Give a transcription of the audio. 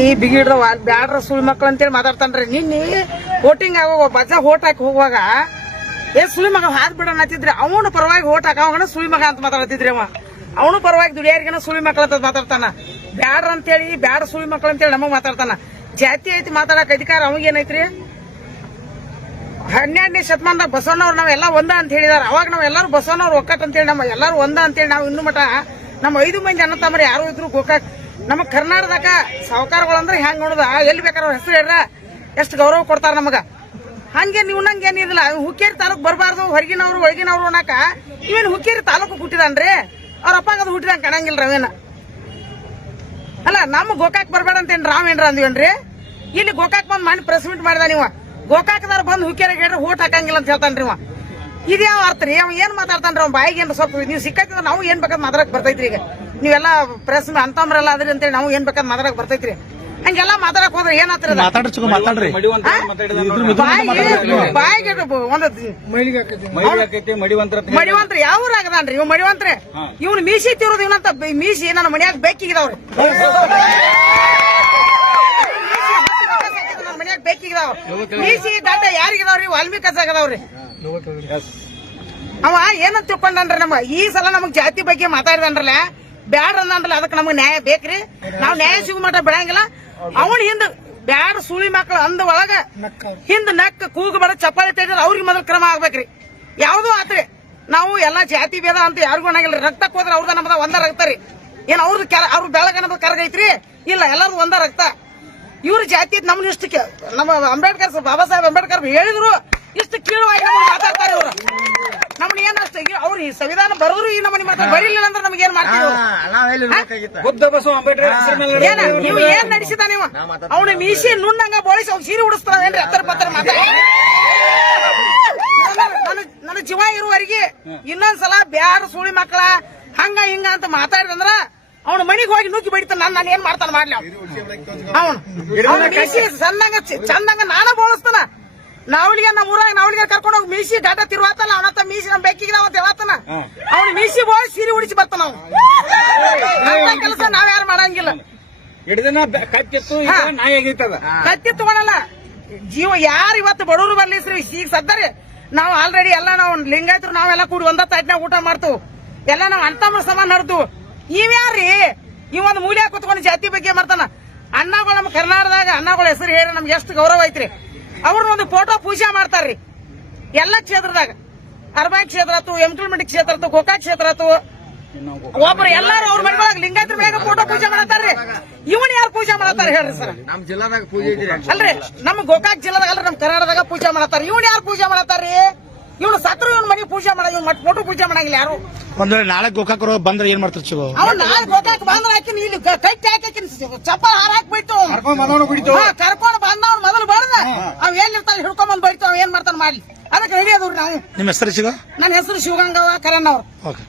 ಈ ಬಿಗಿಡ್ರ ಬ್ಯಾಡ್ರ ಸುಳಿ ಮಕ್ಳು ಅಂತೇಳಿ ಮಾತಾಡ್ತಾನ್ರಿ. ನಿನ್ನೆ ವೋಟಿಂಗ್ ಆಗುವ ಬಜ್ಜ ಓಟ್ ಹಾಕಿ ಹೋಗುವಾಗ ಸುಳಿ ಮಗ ಹಾದ್ ಬಿಡೋಣ ಅಂತಿದ್ರಿ. ಅವನು ಪರವಾಗಿ ಓಟ್ ಹಾಕೋಣ ಸುಳಿ ಮಗ ಅಂತ ಮಾತಾಡ್ತಿದ್ರಿ. ಅವನು ಪರವಾಗಿ ದುಡಿಯಾರಿಗನ ಸುಳಿ ಮಕ್ಳು ಅಂತ ಮಾತಾಡ್ತಾನ. ಬ್ಯಾಡ್ರ ಅಂತೇಳಿ ಬ್ಯಾಡ ಸುಳಿ ಮಕ್ಳು ಅಂತೇಳಿ ನಮಗ್ ಮಾತಾಡ್ತಾನ. ಜಾತಿ ಐತಿ ಮಾತಾಡಕ್ ಅಧಿಕಾರ ಅವಾಗೇನೈತ್ರಿ? 12ನೇ ಶತಮಾನದಾಗ ಬಸವಣ್ಣವ್ರು ನಾವೆಲ್ಲ ಒಂದ ಅಂತ ಹೇಳಿದಾರ. ಅವಾಗ ನಾವೆಲ್ಲರೂ ಬಸವಣ್ಣವ್ರು ಒಕ್ಕಟ್ ಅಂತೇಳಿ ನಮ್ಮ ಎಲ್ಲರೂ ಒಂದ ಅಂತೇಳಿ ನಾವು ಇನ್ನೂ ಮಠ ನಮ್ಮ 5 ಮಂದಿ ಅಣ್ಣ ತಮ್ಮರು ಯಾರು ಇದ್ರು ಗೋಕಾಕ್ ನಮ್ಮ ಕರ್ನಾಟಕದಾಗ ಸಾವುಕಾರಗಳಂದ್ರೆ ಹೆಂಗ್ ನೋಡುದ ಎಲ್ಲಿ ಬೇಕಾದ್ರೆ ಹೆಸರು ಹೇಳ್ರ ಎಷ್ಟು ಗೌರವ ಕೊಡ್ತಾರ ನಮಗ. ಹಂಗೆ ನೀವು ನಂಗೇನಿದಿಲ್ಲ. ಹುಕ್ಕೇರಿ ತಾಲೂಕ್ ಬರಬಾರ್ದು ಹೊರಗಿನವ್ರು ಒಳಗಿನವ್ರು ಅನ್ನಕ ಇವೇನು ಹುಕ್ಕೇರಿ ತಾಲೂಕು ಹುಟ್ಟಿದನ್ರಿ. ಅವ್ರ ಅಪ್ಪಾಗ ಅದು ಹುಟ್ಟಿದಂಗ ಕಾಣಂಗಿಲ್ಲ ರವೇನ. ಅಲ್ಲ ನಮ್ಮ ಗೋಕಾಕ್ ಬರ್ಬೇಡ ಅಂತೇನ್ ರಾವ್ ಏನ್ರ ಅಂದಿವೇನ್ರಿ? ಇಲ್ಲಿ ಗೋಕಾಕ್ ಬಂದ್ ಮಾಡಿ ಪ್ರೆಸ್ ಮೀಟ್ ಮಾಡಿದ. ನೀವು ಗೋಕಾಕ್ದಾರ ಬಂದ್ ಹುಕ್ಕೇರಿಗೆ ಹೇಳ್ರಿ ಓಟ್ ಹಾಕಂಗಿಲ್ಲ ಅಂತ ಹೇಳ್ತಾನ್ರಿ. ಇದ್ಯಾವ ಅರ್ಥ ರೀ? ಅವ್ ಏನ್ ಮಾತಾಡ್ತಾನ್ರಿ? ಅವ್ನ ಬಾಯಿಗೆ ಏನ್ ಸ್ವಲ್ಪ ನೀವು ಸಿಕ್ಕತ್ತಿದ್ರೆ ನಾವು ಏನ್ ಬೇಕಾದ್ ಮಾತಾಡಕ್ ಬರ್ತೈತ್ರಿ. ಈಗ ನೀವೆಲ್ಲ ಪ್ರೆಸ್ ಅಂತಂಬ್ರಲ್ಲ ಅದ್ರಿ ಅಂತೇಳಿ ನಾವು ಏನ್ ಬೇಕಾದ್ ಮಾತಾಡಕ್ ಬರ್ತೈತ್ರಿ. ಹಂಗೆಲ್ಲ ಮಾತಾಡಕ್ ಹೋದ್ರೆ ಏನಾತ್ರಿ? ಬಾಯಿಗೆ ಮಡಿವಂತ್ರ ಯಾವ ಆಗದಾನ್ರಿ ಇವ್ ಮಡಿವಂತ್ರೆ. ಇವ್ನು ಮೀಸಿ ತಿರೋದು ಇವನಂತ ಮೀಸಿ ನನ್ನ ಮನ್ಯಾಗ ಬೇಕಿಗಿದಾವ್ರಿ. ನನ್ನ ಮನ್ಯಾಗ ಬೇಕಿಗಿದಾವ್ ಮೀಸಿ ದಾಟ ಯಾರಿಗಿದಾವ್ರಿ? ವಾಲ್ಮೀಕಿ ಆಗದಾವ್ರಿ. ಅವ ಏನಂತ ತಿಳ್ಕೊಂಡನ್ರಿ? ನಮ್ಮ ಈ ಸಲ ನಮಗ್ ಜಾತಿ ಬಗ್ಗೆ ಮಾತಾಡಿದನ್ರಲ್ಲ, ಬ್ಯಾಡ್ರ ಅಂದ್ರಲ್ಲ, ಅದಕ್ಕೆ ನಮಗ್ ನ್ಯಾಯ ಬೇಕ್ರಿ. ನಾವ್ ನ್ಯಾಯ ಸಿಗು ಮಟ್ಟ ಬಿಡಂಗಿಲ್ಲ. ಅವನ್ ಹಿಂದ ಬ್ಯಾಡ ಸುಳಿ ಮಕ್ಳು ಅಂದ ಒಳಗ ಹಿಂದ್ ನಕ್ಕ ಕೂಗು ಬಡ ಚಪ್ಪಾಳಿ ತೆಗೆದ್ರೆ ಅವ್ರಿಗೆ ಮೊದಲು ಕ್ರಮ ಆಗ್ಬೇಕ್ರಿ. ಯಾವ್ದು ಆತ್ರಿ. ನಾವು ಎಲ್ಲಾ ಜಾತಿ ಭೇದ ಅಂತ ಯಾರಿಗೂ ಅನ್ನಂಗಿಲ್ಲ. ರಕ್ತಕ್ ಹೋದ್ರ ಅವ್ರದ ನಮ್ದ ಒಂದ ರಕ್ತ ರೀ. ಏನ್ ಅವ್ರ ಬೆಳಗನದ ಕರಗೈತ್ರಿ? ಇಲ್ಲ, ಎಲ್ಲಾರು ಒಂದ ರಕ್ತ. ಇವ್ರ ಜಾತಿ ನಮ್ನ ಇಷ್ಟ ನಮ್ಮ ಅಂಬೇಡ್ಕರ್ ಬಾಬಾ ಸಾಹೇಬ್ ಅಂಬೇಡ್ಕರ್ ಹೇಳಿದ್ರು ಇಷ್ಟು ಕೀಳುವಾಗಿ ಮಾತಾಡ್ತಾರೆ ಇವ್ರು. ನಮ್ನ ಏನ್ ಅಷ್ಟ ಅವ್ರು ಈ ಸಂವಿಧಾನ ಬರೋರು ಈ ನಮ್ಮನಿ ಮಾತಾಡ ಬರೀಲಿಲ್ಲ ಅಂದ್ರೆ ನಮ್ಗೆ ಏನ್ ಮಾಡ್ತೀವಿ? ನೀವು ಏನ್ ನಡೆಸಿದ ನೀವು? ಅವ್ನ ಮೀಸಿ ನುಣ್ಣಂಗ ಬೋಳಿಸಿ ಅವ್ನು ಸೀರೆ ಉಡಿಸ್ತಾವೇನ್ರಿ? ಹತ್ತರ ಪತ್ತರ ಮಾತಾಡ ನನ್ನ ಜೀವ ಇರುವವರೆಗೆ ಇನ್ನೊಂದ್ಸಲ ಬ್ಯಾಡ ಸುಳಿ ಮಕ್ಕಳ ಹಂಗ ಹಿಂಗ ಅಂತ ಮಾತಾಡಿದಂದ್ರ ಅವ್ನ ಮನಿಗ್ ಹೋಗಿ ನುಗ್ಗಿ ಬಡಿತಾನ. ನಾನು ಏನ್ ಮಾಡ್ತಾನ ಮಾಡ್ಲಿ? ಅವ್ನು ಮೀಸಿ ಚಂದಂಗ ನಾನ ಬೋಳಿಸ್ತಾನ. ನಾವಳಿಗೆ ನಮ್ಮ ಊರಾಗ ನಾವಳಿಗೆ ಕರ್ಕೊಂಡು ಹೋಗಿ ಮೀಸಿ ಗಾಟ ತಿರುವಾತಲ್ಲ ಅವನತ್ತ ಮೀಸಿ ನಮ್ ಬೇಕಿಗೆ ಅಂತ ಹೇಳತ್ತಾನ. ಅವ್ನು ಮೀಸಿ ಬೋಳಿ ಸೀರೆ ಉಡಿಸಿ ಬರ್ತಾನ. ಅವ್ನು ಕೆಲಸ ನಾವ್ ಯಾರು ಮಾಡಂಗಿಲ್ಲ. ಕತ್ತಿ ತಗೊಳಲ್ಲ. ಜೀವ ಯಾರು ಇವತ್ತು ಬಡವರು ಬರ್ಲಿಸ್ರಿ ಈಗ ಸದ್ದರಿ. ನಾವು ಆಲ್ರೆಡಿ ಎಲ್ಲ ನಾವು ಲಿಂಗಾಯತರು ನಾವೆಲ್ಲ ಕೂಡಿ ಒಂದ ತಾಟ್ನಾಗ ಊಟ ಮಾಡ್ತೇವೆ. ಎಲ್ಲ ನಾವ್ ಅಂತಮ್ಮ ಸಮಾನ ನಡ್ದು. ಇವ್ಯಾರ್ರಿ ಇವೊಂದು ಮೂಲ್ಯ ಕುತ್ಕೊಂಡು ಜಾತಿ ಬಗ್ಗೆ ಮಾಡ್ತಾನ. ಅಣ್ಣಗಳು ನಮ್ಮ ಕರ್ನಾಟಕದಾಗ ಅಣ್ಣಗಳ ಹೆಸರು ಹೇಳಿ ನಮ್ಗೆ ಎಷ್ಟು ಗೌರವ ಐತ್ರಿ. ಅವ್ರನ್ನ ಒಂದು ಫೋಟೋ ಪೂಜೆ ಮಾಡ್ತಾರ್ರಿ ಎಲ್ಲ ಕ್ಷೇತ್ರದಾಗ. ಅರ್ಬಾಯಿ ಕ್ಷೇತ್ರ ಆತು, ಎಂಟುಲ್ಮಂಡಿ ಕ್ಷೇತ್ರ ಆತು, ಗೋಕಾಕ್ ಕ್ಷೇತ್ರ ಆತು. ಒಬ್ರು ಎಲ್ಲಾರು ಅವ್ರ ಮನೆಯೊಳಗ ಲಿಂಗಾಯತರ ಮನ್ಯಾಗ ಫೋಟೋ ಪೂಜೆ ಮಾಡತ್ತಾರ್ರಿ. ಇವನ್ ಯಾರು ಪೂಜೆ ಮಾಡತ್ತಾರ ಹೇಳ್ರಿ ಸರ್? ನಮ್ ಜಿಲ್ಲಾದಾಗ ಪೂಜೆ ಅಲ್ರಿ, ನಮ್ ಗೋಕಾಕ್ ಜಿಲ್ಲಾದಾಗ ಅಲ್ರಿ, ನಮ್ ಕರ್ನಾಟಕದಾಗ ಪೂಜೆ ಮಾಡತ್ತಾರ. ಇವನ್ ಯಾರು ಪೂಜೆ ಮಾಡತ್ತಾರ್ರಿ? ಇವನು ಸತ್ರು ಇವನ್ ಮನೆ ಪೂಜೆ ಮಾಡ, ಇವ್ನ ಮಟ್ ಫೋಟೋ ಪೂಜೆ ಮಾಡಂಗಿಲ್ಲ ಯಾರು. ಒಂದ್ ವೇಳೆ ನಾಳೆ ಗೋಕಾಕ್ ಬಂದ್ರೆ ಏನ್ ಮಾಡ್ತಾರೆ? ಚಲೋ ಅವ್ನು ನಾಳೆ ಗೋಕಾಕ್ ಬಂದ್ರ ಹಾಕಿನ ಇಲ್ಲಿ ಕಟ್ಟಿ ಹಾಕಿನ ಚಪ್ಪಲ್ ಹಾರ ಹಾಕ್ಬಿಟ್ಟು ಕರ್ಕೊಂಡು ಬಂದವ್ನು ಮೊದಲು ಬಡ್ದ ಅವ್ ಏನ್ ಇರ್ತಾನೆ ಹಿಡ್ಕೊಂಡ್ ಬಂದ್ ಬಡಿತಾವ. ಏನ್ ಮಾಡ್ತಾನ ಮಾಡ್ಲಿ? ಅದಕ್ಕೆ ರೆಡಿ ಅದ್ರಿ ನಾವು. ನಿಮ್ಮ ಹೆಸರು ಸಿಗೋ? ನನ್ನ ಹೆಸರು ಶಿವಗಂಗವ್ವ ಕರಣ್ಣವ್ರು. ಓಕೆ.